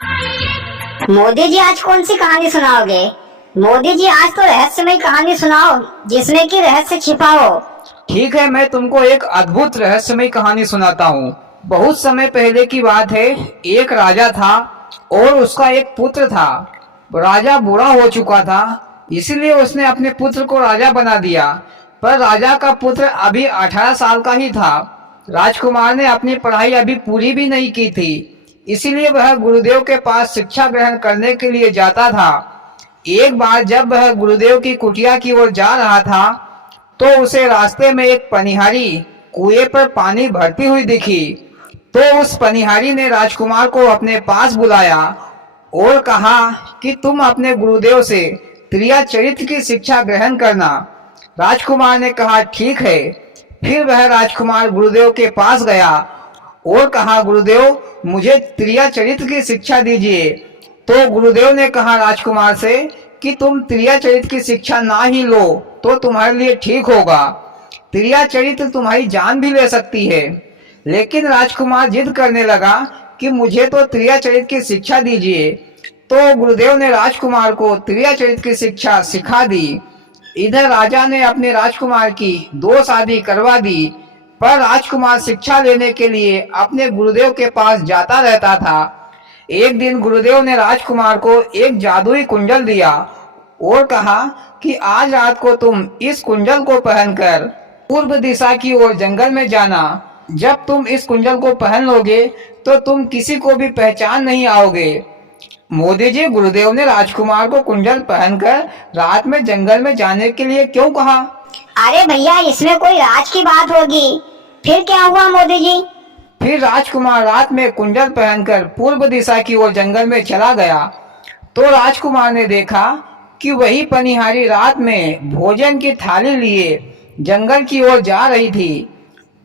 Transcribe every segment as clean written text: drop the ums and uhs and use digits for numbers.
मोदी जी आज कौन सी कहानी सुनाओगे? मोदी जी आज तो रहस्यमय कहानी सुनाओ जिसमें कि रहस्य छिपा हो। ठीक है, मैं तुमको एक अद्भुत रहस्यमय कहानी सुनाता हूँ। बहुत समय पहले की बात है। एक राजा था और उसका एक पुत्र था। राजा बूढ़ा हो चुका था, इसलिए उसने अपने पुत्र को राजा बना दिया। पर राजा का पुत्र अभी 18 साल का ही था। राजकुमार ने अपनी पढ़ाई अभी पूरी भी नहीं की थी, इसीलिए वह गुरुदेव के पास शिक्षा ग्रहण करने के लिए जाता था। एक बार जब वह गुरुदेव की कुटिया की ओर जा रहा था, तो उसे रास्ते में एक पनिहारी कुएं पर पानी भरती हुई दिखी। तो उस पनिहारी ने राजकुमार को अपने पास बुलाया और कहा कि तुम अपने गुरुदेव से क्रिया चरित्र की शिक्षा ग्रहण करना। राजकुमार ने कहा ठीक है। फिर वह राजकुमार गुरुदेव के पास गया और कहा गुरुदेव, मुझे क्रिया चरित्र की शिक्षा दीजिए। तो गुरुदेव ने कहा राजकुमार से कि तुम क्रिया चरित्र की शिक्षा ना ही लो तो तुम्हारे लिए ठीक होगा। क्रिया चरित्र तुम्हारी जान भी ले सकती है। लेकिन राजकुमार जिद करने लगा कि मुझे तो क्रिया चरित्र की शिक्षा दीजिए। तो गुरुदेव ने राजकुमार को क्रिया चरित्र की शिक्षा सिखा दी। इधर राजा ने अपने राजकुमार की 2 शादी करवा दी। पर राजकुमार शिक्षा लेने के लिए अपने गुरुदेव के पास जाता रहता था। एक दिन गुरुदेव ने राजकुमार को एक जादुई कुंडल दिया और कहा कि आज रात को तुम इस कुंडल को पहनकर पूर्व दिशा की ओर जंगल में जाना। जब तुम इस कुंडल को पहन लोगे तो तुम किसी को भी पहचान नहीं आओगे। मोदी जी, गुरुदेव ने राजकुमार को कुंडल पहनकर रात में जंगल में जाने के लिए क्यों कहा? अरे भैया, इसमें कोई राज की बात होगी। फिर क्या हुआ मोदी जी? फिर राजकुमार रात में कुंडल पहनकर पूर्व दिशा की ओर जंगल में चला गया। तो राजकुमार ने देखा कि वही पनिहारी रात में भोजन की थाली लिए जंगल की ओर जा रही थी।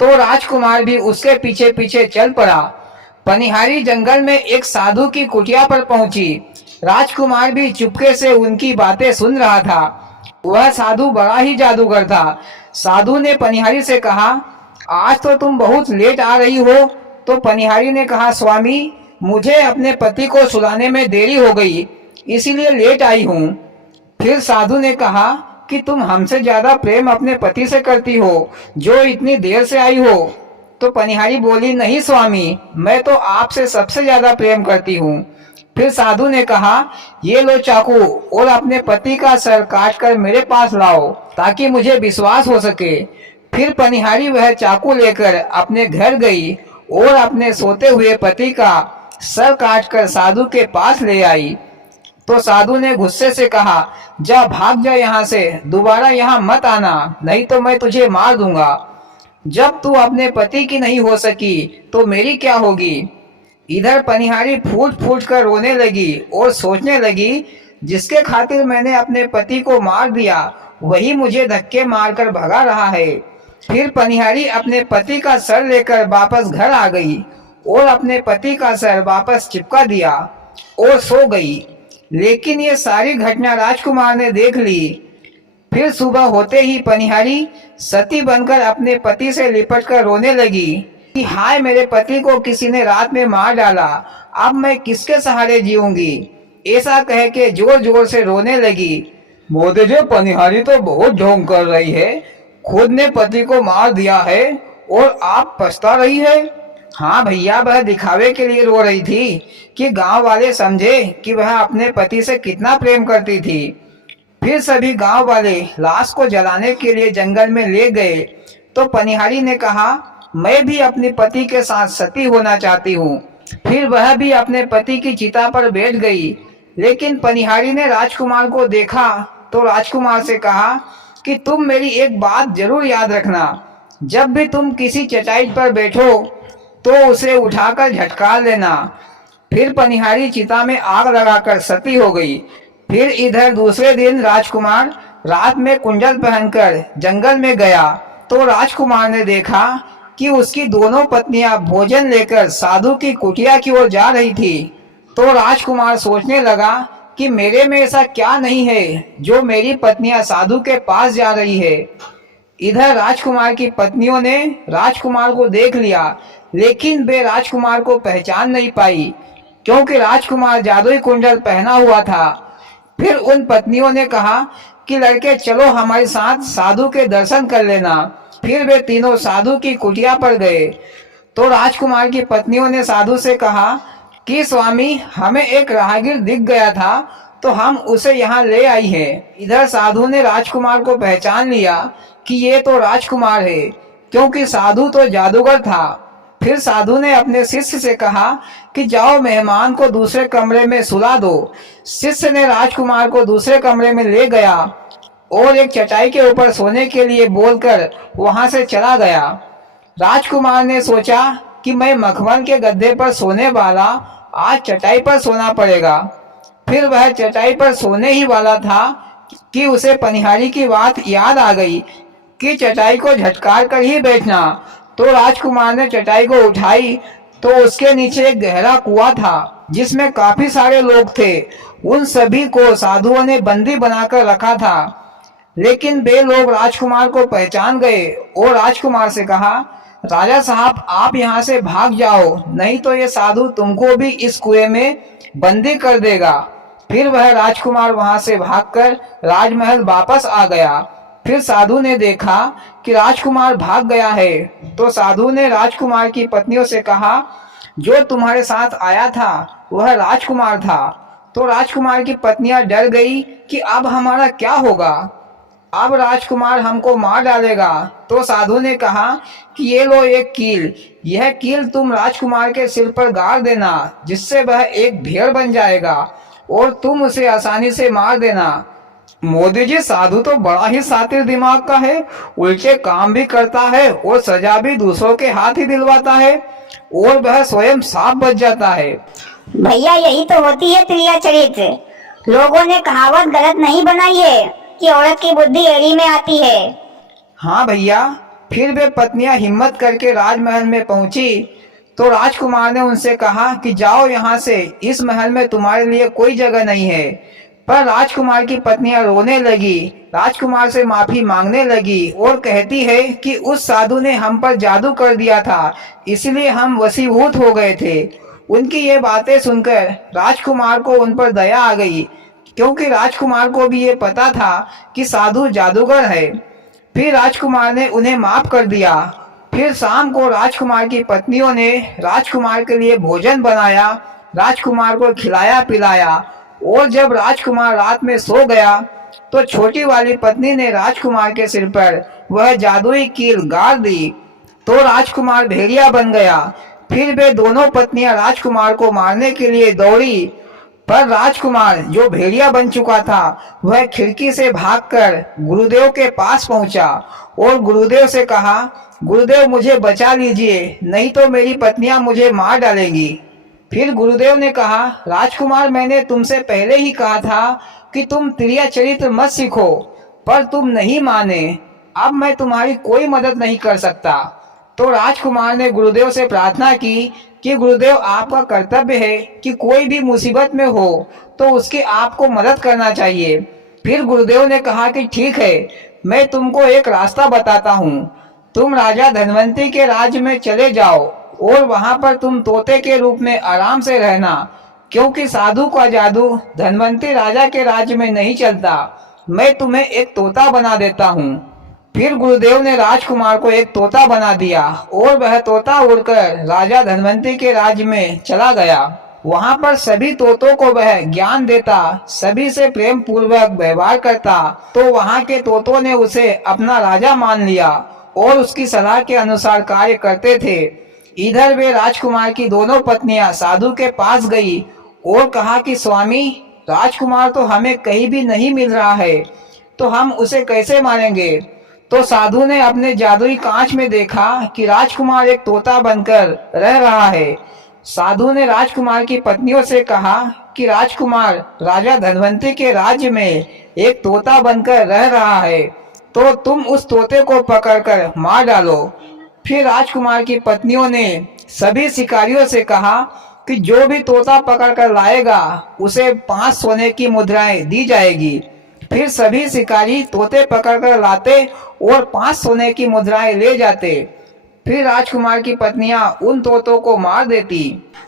तो राजकुमार भी उसके पीछे पीछे चल पड़ा। पनिहारी जंगल में एक साधु की कुटिया पर पहुंची। राजकुमार भी चुपके से उनकी बातें सुन रहा था। वह साधु बड़ा ही जादूगर था। साधु ने पनिहारी से कहा, आज तो तुम बहुत लेट आ रही हो। तो पनिहारी ने कहा, स्वामी, मुझे अपने पति को सुलाने में देरी हो गई, इसीलिए लेट आई हूँ। फिर साधु ने कहा कि तुम हमसे ज्यादा प्रेम अपने पति से करती हो, जो इतनी देर से आई हो। तो पनिहारी बोली, नहीं स्वामी, मैं तो आपसे सबसे ज्यादा प्रेम करती हूँ। फिर साधु ने कहा, ये लो चाकू और अपने पति का सर काट कर मेरे पास लाओ ताकि मुझे विश्वास हो सके। फिर पनिहारी वह चाकू लेकर अपने घर गई और अपने सोते हुए पति का सर काटकर साधु के पास ले आई। तो साधु ने गुस्से से कहा, जा भाग जा यहाँ से, दोबारा यहाँ मत आना, नहीं तो मैं तुझे मार दूंगा। जब तू अपने पति की नहीं हो सकी तो मेरी क्या होगी? इधर पनिहारी फूट फूट कर रोने लगी और सोचने लगी, जिसके खातिर मैंने अपने पति को मार दिया वही मुझे धक्के मारकर भगा रहा है। फिर पनिहारी अपने पति का सर लेकर वापस घर आ गई और अपने पति का सर वापस चिपका दिया और सो गई। लेकिन ये सारी घटना राजकुमार ने देख ली। फिर सुबह होते ही पनिहारी सती बनकर अपने पति से लिपटकर रोने लगी कि हाय, मेरे पति को किसी ने रात में मार डाला, अब मैं किसके सहारे जीऊंगी। ऐसा कह के जोर जोर से रोने लगी। मोदी जी, पनिहारी तो बहुत ढोंग कर रही है, खुद ने पति को मार दिया है और आप पछता रही है। हाँ भैया, वह दिखावे के लिए रो रही थी कि गांव वाले समझे कि वह अपने पति से कितना प्रेम करती थी। फिर सभी गांव वाले लाश को जलाने के लिए जंगल में ले गए। तो पनिहारी ने कहा, मैं भी अपने पति के साथ सती होना चाहती हूँ। फिर वह भी अपने पति की चिता पर बैठ गई। लेकिन पनिहारी ने राजकुमार को देखा तो राजकुमार से कहा कि तुम मेरी एक बात जरूर याद रखना, जब भी तुम किसी चटाई पर बैठो तो उसे उठाकर झटकार लेना। फिर पनिहारी चिता में आग लगाकर सती हो गई। फिर इधर दूसरे दिन राजकुमार रात में कुंडल पहनकर जंगल में गया। तो राजकुमार ने देखा कि उसकी दोनों पत्नियां भोजन लेकर साधु की कुटिया की ओर जा रही थी। तो राजकुमार सोचने लगा कि मेरे में ऐसा क्या नहीं है जो मेरी पत्नियां साधु के पास जा रही है। इधर राजकुमार की पत्नियों ने राजकुमार को देख लिया, लेकिन वे राजकुमार को पहचान नहीं पाई। क्योंकि राजकुमार जादुई कुंडल पहना हुआ था। फिर उन पत्नियों ने कहा कि लड़के चलो हमारे साथ साधु के दर्शन कर लेना। फिर वे तीनों साधु की कुटिया पर गए। तो राजकुमार की पत्नियों ने साधु से कहा कि स्वामी, हमें एक राहगीर दिख गया था तो हम उसे यहाँ ले आई हैं। इधर साधु ने राजकुमार को पहचान लिया कि ये तो राजकुमार है, क्योंकि साधु तो जादूगर था। फिर साधु ने अपने शिष्य से कहा कि जाओ मेहमान को दूसरे कमरे में सुला दो। शिष्य ने राजकुमार को दूसरे कमरे में ले गया और एक चटाई के ऊपर सोने के लिए बोलकर वहां से चला गया। राजकुमार ने सोचा कि मैं मखमल के गद्दे पर सोने वाला, आज चटाई पर सोना पड़ेगा। फिर वह चटाई पर सोने ही वाला था कि उसे पनिहारी की बात याद आ गई कि चटाई को झटकार कर ही बैठना। तो राजकुमार ने चटाई को उठाई तो उसके नीचे एक गहरा कुआं था जिसमें काफी सारे लोग थे। उन सभी को साधुओं ने बंदी बनाकर रखा था, लेकिन वे लोग राजकुमार को पहचान गए और राजकुमार से कहा, राजा साहब, आप यहाँ से भाग जाओ, नहीं तो ये साधु तुमको भी इस कुएं में बंदी कर देगा। फिर वह राजकुमार वहां से भागकर राजमहल वापस आ गया। फिर साधु ने देखा कि राजकुमार भाग गया है, तो साधु ने राजकुमार की पत्नियों से कहा, जो तुम्हारे साथ आया था वह राजकुमार था। तो राजकुमार की पत्नियां डर गई कि अब हमारा क्या होगा, अब राजकुमार हमको मार डालेगा। तो साधु ने कहा कि ये लो एक कील, यह कील तुम राजकुमार के सिर पर गाड़ देना, जिससे वह एक भेड़ बन जाएगा और तुम उसे आसानी से मार देना। मोदी जी, साधु तो बड़ा ही शातिर दिमाग का है, उल्टे काम भी करता है और सजा भी दूसरों के हाथ ही दिलवाता है और वह स्वयं सांप बच जाता है। भैया, यही तो होती है प्रिया चरित्र। लोगों ने कहावत गलत नहीं बनाई है कि औरत की बुद्धि एड़ी में आती है। हाँ भैया। फिर वे पत्नियां हिम्मत करके राजमहल में पहुंची तो राजकुमार ने उनसे कहा कि जाओ यहाँ से, इस महल में तुम्हारे लिए कोई जगह नहीं है। पर राजकुमार की पत्नियां रोने लगी, राजकुमार से माफी मांगने लगी और कहती है कि उस साधु ने हम पर जादू कर दिया था, इसलिए हम वशीभूत हो गए थे। उनकी ये बातें सुनकर राजकुमार को उन पर दया आ गई, क्योंकि राजकुमार को भी ये पता था कि साधु जादूगर है। फिर राजकुमार ने उन्हें माफ कर दिया। फिर शाम को राजकुमार की पत्नियों ने राजकुमार के लिए भोजन बनाया, राजकुमार को खिलाया पिलाया और जब राजकुमार रात में सो गया तो छोटी वाली पत्नी ने राजकुमार के सिर पर वह जादुई कील गाड़ दी तो राजकुमार भेड़िया बन गया। फिर वे दोनों पत्नियां राजकुमार को मारने के लिए दौड़ी, पर राजकुमार जो भेड़िया बन चुका था वह खिड़की से भागकर गुरुदेव के पास पहुंचा और गुरुदेव से कहा, गुरुदेव मुझे बचा लीजिए, नहीं तो मेरी पत्नियां मुझे मार डालेंगी। फिर गुरुदेव ने कहा, राजकुमार, मैंने तुमसे पहले ही कहा था कि तुम त्रिया चरित्र मत सीखो, पर तुम नहीं माने। अब मैं तुम्हारी कोई मदद नहीं कर सकता। तो राजकुमार ने गुरुदेव से प्रार्थना की कि गुरुदेव, आपका कर्तव्य है कि कोई भी मुसीबत में हो तो उसकी आपको मदद करना चाहिए। फिर गुरुदेव ने कहा कि ठीक है, मैं तुमको एक रास्ता बताता हूँ। तुम राजा धनवंती के राज्य में चले जाओ और वहां पर तुम तोते के रूप में आराम से रहना, क्योंकि साधु का जादू धनवंती राजा के राज्य में नहीं चलता। मैं तुम्हें एक तोता बना देता हूँ। फिर गुरुदेव ने राजकुमार को एक तोता बना दिया और वह तोता उड़कर राजा धनवंती के राज्य में चला गया। वहां पर सभी तोतों को वह ज्ञान देता, सभी से प्रेम पूर्वक व्यवहार करता, तो वहां के तोतों ने उसे अपना राजा मान लिया और उसकी सलाह के अनुसार कार्य करते थे। इधर वे राजकुमार की दोनों पत्नियां साधु के पास गई और कहा कि स्वामी, राजकुमार तो हमें कहीं भी नहीं मिल रहा है, तो हम उसे कैसे मारेंगे। तो साधु ने अपने जादुई कांच में देखा कि राजकुमार एक तोता बनकर रह रहा है। साधु ने राजकुमार की पत्नियों से कहा कि राजकुमार राजा धनवंती के राज्य में एक तोता बनकर रह रहा है, तो तुम उस तोते को पकड़कर मार डालो। फिर राजकुमार की पत्नियों ने सभी शिकारियों से कहा कि जो भी तोता पकड़कर लाएगा उसे 5 सोने की मुद्राएं दी जाएगी। फिर सभी शिकारी तोते पकड़कर लाते और 5 सोने की मुद्राएं ले जाते। फिर राजकुमार की पत्नियां उन तोतों को मार देती।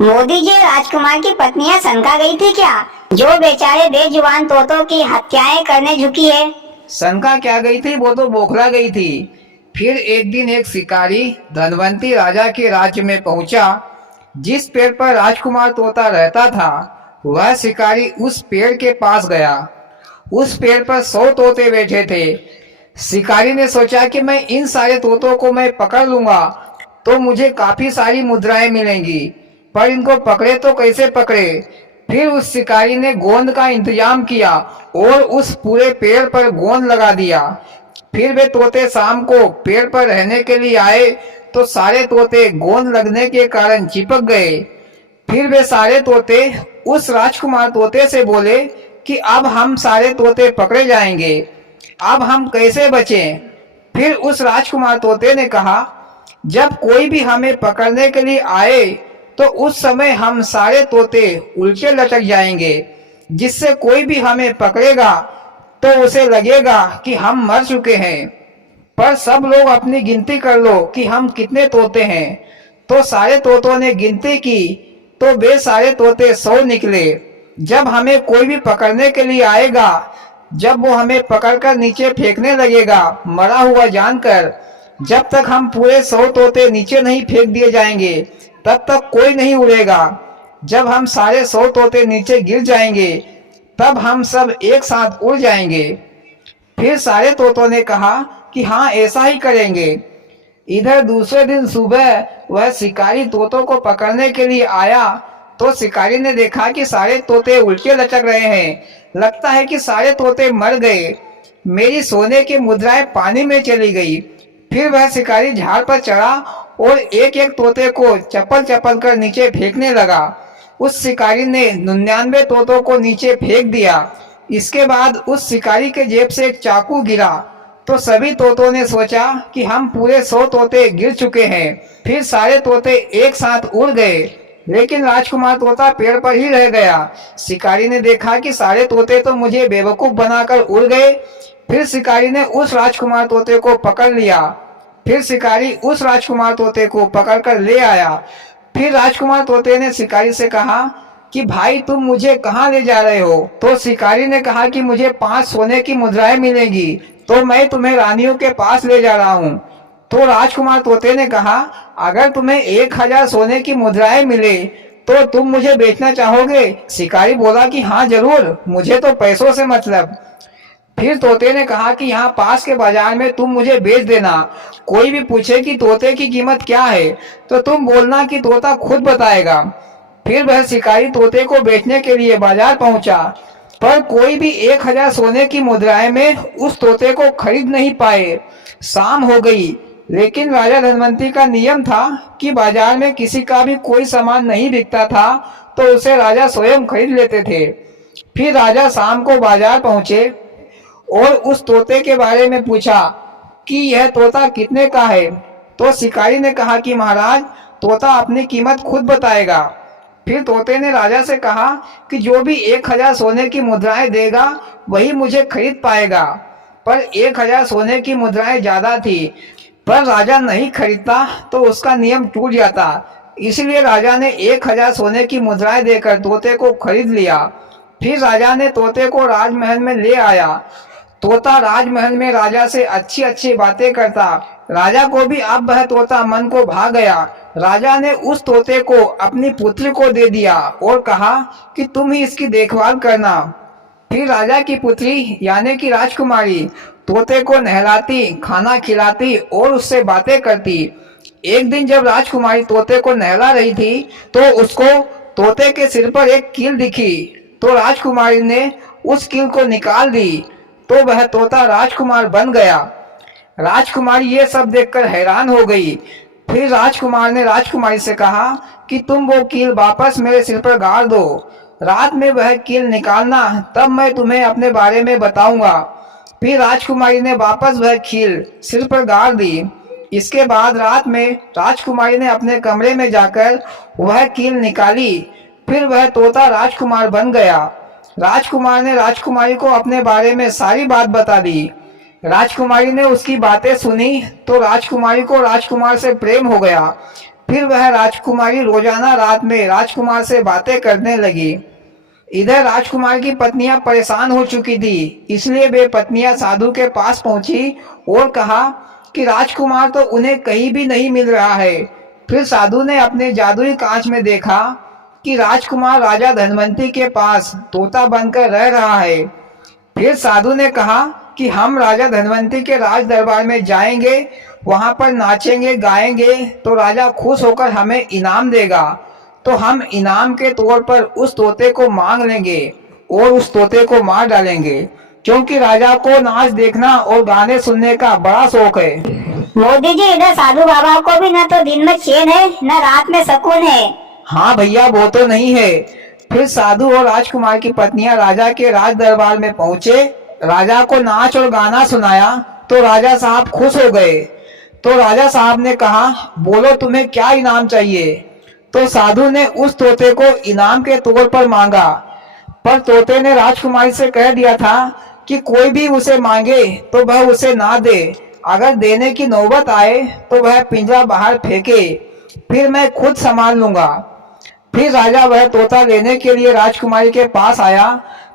मोदी जी, राजकुमार की पत्नियां सनका गई थी क्या, जो बेचारे बेजुबान तोतों की हत्याएं करने झुकी है? शंका क्या गई थी, वो तो बौखला गई थी। फिर एक दिन एक शिकारी धनवंती राजा के राज्य में पहुंचा। जिस पेड़ पर राजकुमार तोता रहता था, वह शिकारी उस पेड़ के पास गया। उस पेड़ पर 100 तोते बैठे थे। शिकारी ने सोचा कि मैं इन सारे तोतों को मैं पकड़ लूंगा तो मुझे काफी सारी मुद्राएं मिलेंगी, पर इनको पकड़े तो कैसे पकड़े। फिर उस शिकारी ने गोंद का इंतजाम किया और उस पूरे पेड़ पर गोंद लगा दिया। फिर वे तोते शाम को पेड़ पर रहने के लिए आए तो सारे तोते गोंद लगने के कारण चिपक गए। फिर वे सारे तोते उस राजकुमार तोते से बोले कि अब हम सारे तोते पकड़े जाएंगे, अब हम कैसे बचें। फिर उस राजकुमार तोते ने कहा, जब कोई भी हमें पकड़ने के लिए आए तो उस समय हम सारे तोते उल्टे लटक जाएंगे, जिससे कोई भी हमें पकड़ेगा तो उसे लगेगा कि हम मर चुके हैं। पर सब लोग अपनी गिनती कर लो कि हम कितने तोते हैं। तो सारे तोतों ने गिनती की तो वे सारे तोते 100 निकले। जब हमें कोई भी पकड़ने के लिए आएगा, जब वो हमें पकड़कर नीचे फेंकने लगेगा मरा हुआ जानकर, जब तक हम पूरे 100 तोते नीचे नहीं फेंक दिए जाएंगे तब तक कोई नहीं उड़ेगा। जब हम सारे 100 तोते नीचे गिर जाएंगे तब हम सब एक साथ उड़ जाएंगे। फिर सारे तोतों ने कहा कि हाँ, ऐसा ही करेंगे। इधर दूसरे दिन सुबह वह शिकारी तोतों को पकड़ने के लिए आया तो शिकारी ने देखा कि सारे तोते उल्टे लटक रहे हैं। लगता है कि सारे तोते मर गए। मेरी सोने की मुद्राएं पानी में चली गई। फिर वह शिकारी झाड़ पर चढ़ा और एक एक तोते को चप्पल चप्पल कर नीचे फेंकने लगा। उस शिकारी ने 99 तोतों को नीचे फेंक दिया। इसके बाद उस शिकारी के जेब से एक चाकू गिरा तो सभी तोतों ने सोचा कि हम पूरे 100 तोते गिर चुके हैं। फिर सारे तोते एक साथ उड़ गए, लेकिन राजकुमार तोता पेड़ पर ही रह गया। शिकारी ने देखा कि सारे तोते तो मुझे बेवकूफ बनाकर उड़ गए। फिर शिकारी ने उस राजकुमार तोते को पकड़ लिया। फिर शिकारी उस राजकुमार तोते को पकड़कर ले आया। फिर राजकुमार तोते ने शिकारी से कहा कि भाई, तुम मुझे कहाँ ले जा रहे हो? तो शिकारी ने कहा कि मुझे 5 सोने की मुद्राएं मिलेंगी, तो मैं तुम्हें रानियों के पास ले जा रहा हूँ। तो राजकुमार तोते ने कहा, अगर तुम्हें 1000 सोने की मुद्राएं मिले तो तुम मुझे बेचना चाहोगे? शिकारी बोला कि हाँ जरूर, मुझे तो पैसों से मतलब। फिर तोते ने कहा कि यहाँ पास के बाजार में तुम मुझे बेच देना। कोई भी पूछे कि तोते की कीमत क्या है तो तुम बोलना कि तोता खुद बताएगा। फिर वह शिकारी तोते को बेचने के लिए बाजार पहुंचा, पर कोई भी 1000 सोने की मुद्राएं में उस तोते को खरीद नहीं पाए। शाम हो गई, लेकिन राजा धनवंती का नियम था कि बाजार में किसी का भी कोई सामान नहीं बिकता था तो उसे राजा स्वयं खरीद लेते थे। फिर राजा शाम को बाजार पहुंचे और उस तोते के बारे में पूछा कि यह तोता कितने का है। तो शिकारी ने कहा कि महाराज, तोता अपनी कीमत खुद बताएगा। फिर तोते ने राजा से कहा कि जो भी 1000 सोने की मुद्राएं देगा वही मुझे खरीद पाएगा। पर 1000 सोने की मुद्राएं ज्यादा थी, पर राजा नहीं खरीदता तो उसका नियम टूट जाता। इसलिए राजा ने 1000 सोने की मुद्राएं देकर तोते को खरीद लिया। फिर राजा ने तोते को राजमहल में ले आया। तोता राजमहल में राजा से अच्छी अच्छी बातें करता। राजा को भी अब वह तोता मन को भा गया। राजा ने उस तोते को अपनी पुत्री को दे दिया और कहा कि तुम ही इसकी देखभाल करना। फिर राजा की पुत्री यानी कि राजकुमारी तोते को नहलाती, खाना खिलाती और उससे बातें करती। एक दिन जब राजकुमारी तोते को नहला रही थी तो उसको तोते के सिर पर एक कील दिखी। तो राजकुमारी ने उस कील को निकाल दी तो वह तोता राजकुमार बन गया। राजकुमारी ये सब देखकर हैरान हो गई। फिर राजकुमार ने राजकुमारी से कहा कि तुम वो कील वापस मेरे सिर पर गाड़ दो। रात में वह कील निकालना, तब मैं तुम्हें अपने बारे में बताऊंगा। फिर राजकुमारी ने वापस वह कील सिर पर गाड़ दी। इसके बाद रात में राजकुमारी ने अपने कमरे में जाकर वह कील निकाली। फिर वह तोता राजकुमार बन गया। राजकुमार ने राजकुमारी को अपने बारे में सारी बात बता दी। राजकुमारी ने उसकी बातें सुनी तो राजकुमारी को राजकुमार से प्रेम हो गया। फिर वह राजकुमारी रोजाना रात में राजकुमार से बातें करने लगी। इधर राजकुमार की पत्नियां परेशान हो चुकी थी, इसलिए वे पत्नियां साधु के पास पहुंची और कहा कि राजकुमार तो उन्हें कहीं भी नहीं मिल रहा है। फिर साधु ने अपने जादुई कांच में देखा कि राजकुमार राजा धनवंती के पास तोता बनकर रह रहा है। फिर साधु ने कहा कि हम राजा धनवंती के राज दरबार में जाएंगे, वहां पर नाचेंगे गाएंगे तो राजा खुश होकर हमें इनाम देगा। तो हम इनाम के तौर पर उस तोते को मांग लेंगे और उस तोते को मार डालेंगे, क्योंकि राजा को नाच देखना और गाने सुनने का बड़ा शौक है। मोदी जी, इधर साधु बाबा को भी न तो दिन में चैन है न रात में सुकून है। हाँ भैया, वो तो नहीं है। फिर साधु और राजकुमार की पत्नियां राजा के राज दरबार में पहुंचे। राजा को नाच और गाना सुनाया तो राजा साहब खुश हो गए। तो राजा साहब ने कहा, बोलो तुम्हें क्या इनाम चाहिए। तो साधु ने उस तोते को इनाम के तौर पर मांगा, पर तोते ने राजकुमारी से कह दिया था कि कोई भी उसे मांगे तो वह उसे ना दे, अगर देने की नौबत आए तो वह पिंजरा बाहर फेंके, फिर मैं खुद संभाल लूंगा। फिर राजा वह तोता लेने के लिए राजकुमारी के पास आया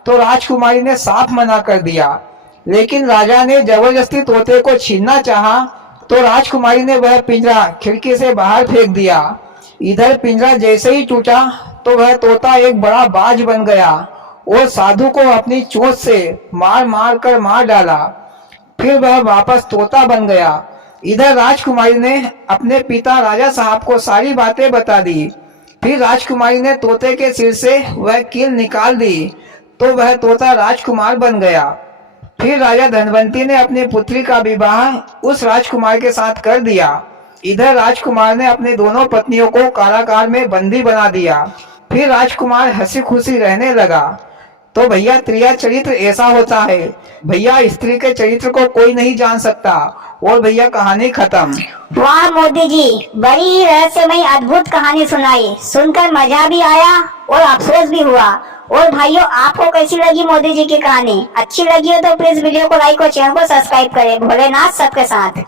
तो राजकुमारी ने साफ मना कर दिया, लेकिन राजा ने जबरदस्ती तोते को छीनना चाहा तो राजकुमारी ने वह पिंजरा खिड़की से बाहर फेंक दिया। इधर पिंजरा जैसे ही टूटा तो वह तोता एक बड़ा बाज बन गया और साधु को अपनी चोंच से मार मार कर मार डाला। फिर वह वापस तोता बन गया। इधर राजकुमारी ने अपने पिता राजा साहब को सारी बातें बता दी। फिर राजकुमारी ने तोते के सिर से वह कील निकाल दी तो वह तोता राजकुमार बन गया। फिर राजा धनवंती ने अपनी पुत्री का विवाह उस राजकुमार के साथ कर दिया। इधर राजकुमार ने अपने दोनों पत्नियों को कारागार में बंदी बना दिया। फिर राजकुमार हंसी खुशी रहने लगा। तो भैया, त्रिया चरित्र ऐसा होता है भैया, स्त्री के चरित्र को कोई नहीं जान सकता। और भैया, कहानी खत्म। वाह मोदी जी, बड़ी ही रहस्यमयी अद्भुत कहानी सुनाई। सुनकर मजा भी आया और अफसोस भी हुआ। और भाइयों, आपको कैसी लगी मोदी जी की कहानी? अच्छी लगी हो तो प्लीज वीडियो को लाइक और चैनल को सब्सक्राइब करें। भोलेनाथ सबके साथ।